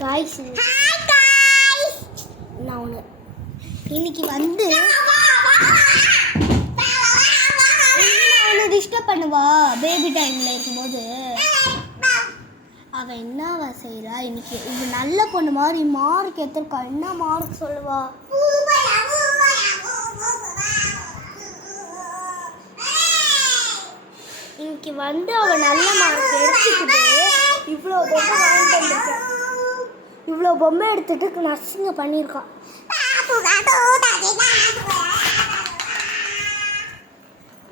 Guys, நான் ஒன்று இன்னைக்கு வந்து அவனை டிஸ்டர்ப் பண்ணுவா. பேபி டைமில் இருக்கும்போது அவள் என்னவா செய்கிறா? இன்னைக்கு இது நல்ல பொண்ணு மாதிரி மார்க் எடுத்துருக்கா. என்ன மார்க் சொல்லுவா? இன்னைக்கு வந்து அவள் நல்ல மார்க் எடுத்துக்கிட்டு இவ்வளோ பொம்மை வாங்கிட்டு வந்துருக்கேன். இவ்வளோ பொம்மை எடுத்துட்டு நர்ஸிங்க பண்ணியிருக்கான்.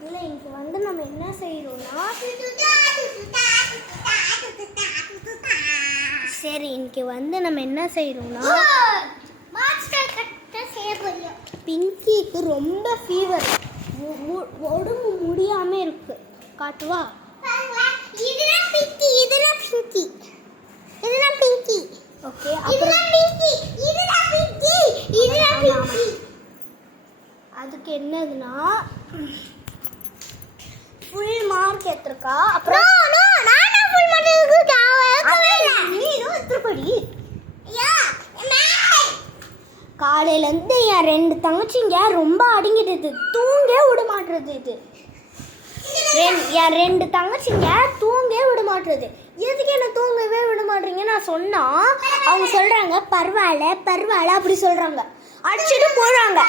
இல்லை, இன்னைக்கு வந்து நம்ம என்ன செய்யறோம்னா, சரி இன்னைக்கு வந்து நம்ம என்ன செய்யறோம்னா, பிங்கிக்கு ரொம்ப ஃபீவர், உடம்பு முடியாம இருக்கு. காட்டுவா? ஓகே, அப்புறம் அதுக்கு என்னதுன்னா ஃபுல் மார்க் எடுத்துருக்கா. அப்புறம் காலையிலேருந்து என் 2 தங்கச்சிங்க ரொம்ப அடங்கிட்டு தூங்கே விட மாட்டுறது. இது என் 2 தங்கச்சிங்க தூங்கே விட மாட்டுறது. எதுக்கு என்ன தூங்கவே விட மாட்டீங்க நான் சொன்னா அவங்க சொல்றாங்க பரவாயில்ல பரவாயில்ல அப்படி சொல்றாங்க, அடிச்சுட்டு போறாங்க.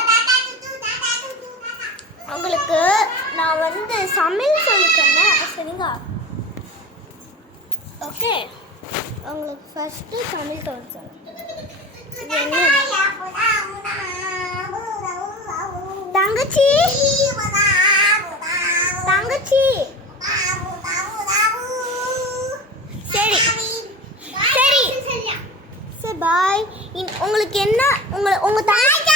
அவங்களுக்கு நான் வந்து சமையல் சொல்லித்தரேன், சரிங்களா? ஓகே, அவங்களுக்கு ஃபர்ஸ்ட் சமையல் சொல்லித்தரேன். தங்கச்சி தங்கச்சி சரி சரி சரி பாய். உங்களுக்கு என்ன உங்க தங்கச்சி